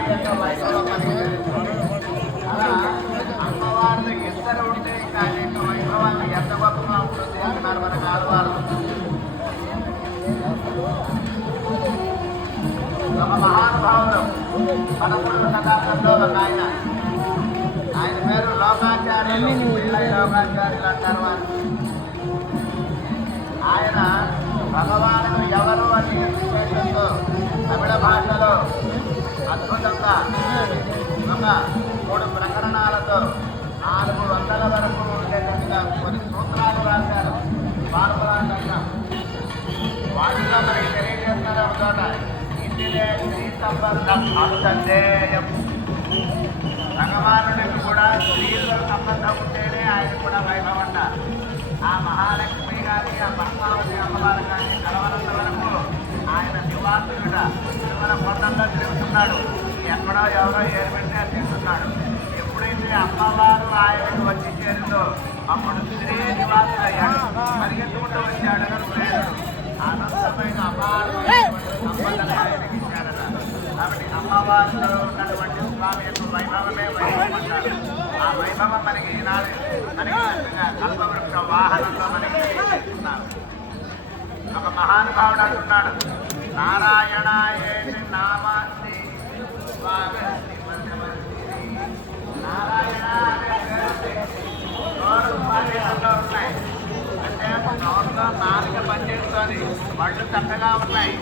అమ్మవారి యొక్క వైభవం మనకి అలా అమ్మవారిని ఇద్దరు ఉంటే ఇంకా యొక్క వైభవాన్ని ఎంత గొప్పగా ఉంటుంది అంటున్నారు మన ఆడవారు. ఒక మహానుభావుడు 11వ శతాబ్దంలో ఒక ఆయన పేరు లోకాచార్యులు, లోకాచార్యులు అంటారు వారు. ఆయన భగవానుడు ఎవరు అని విశేషంతో తమిళ భాషలో అద్భుతంగా ఒక 3 ప్రకరణాలతో 400 వరకు ఉండేటట్టుగా కొన్ని సూత్రాలు రాశారు బాలపురాణంగా. వాటిలో మనకి తెలియజేస్తున్నారు ఒక చోట ఇంటినే స్త్రీ సంబంధం అనుసంధేయం. భగవానుడికి కూడా స్త్రీతో సంబంధం ఉంటేనే ఆయన కూడా వైభవంట. ఆ మహాలక్ష్మి కానీ ఆ పద్మావతి అమ్మవారు కానీ కలవనంత వరకు ఆయన నివాసుడుట తిరుమల కొండల్లో తిరుగుతున్నాడు. ఎక్కడో ఎవరో ఏర్పెడితే తిరుగుతున్నాడు. ఎప్పుడైతే అమ్మవారు ఆయనకు వచ్చి చేరిందో అప్పుడు స్త్రీ నివాసుడు అయ్యాడు. పరిగెత్తుకుంటూ వచ్చాడు సురేషుడు. అనంతమైన అపారమైనటువంటి సంపదనే ఆయనకి ఇచ్చాడట. కాబట్టి అమ్మవారిలో ఉన్నటువంటి స్వామి యొక్క వైభవమే వైభవం అంటారు. ఆ వైభవం మనకి ఈనాడు మనకి కల్పవృక్ష వాహనంలో మనకి ఇస్తున్నారు. ఒక మహానుభావుడు అంటున్నాడు, నారాయణాయేతి నామాన్ని నారాయణ అనే నోరు పనిలో ఉన్నాయి. అంటే నోరులో నాలుక పనిచేస్తుంది, పళ్ళు చక్కగా ఉన్నాయి.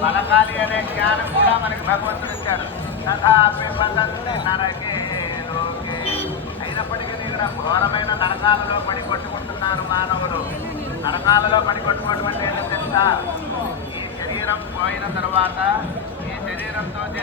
పలకాలి అనే జ్ఞానం కూడా మనకి భగవంతుడు ఇచ్చాడు. తథాపి పతంతి నరకే లోకే. అయినప్పటికీ ఇక్కడ ఘోరమైన నరకాలలో పడి కొట్టుకుంటున్నారు మానవులు. నరకాలలో పడి కొట్టుకోవడం అంటే ఏంటో తెలుసా? ఈ శరీరం పోయిన తర్వాత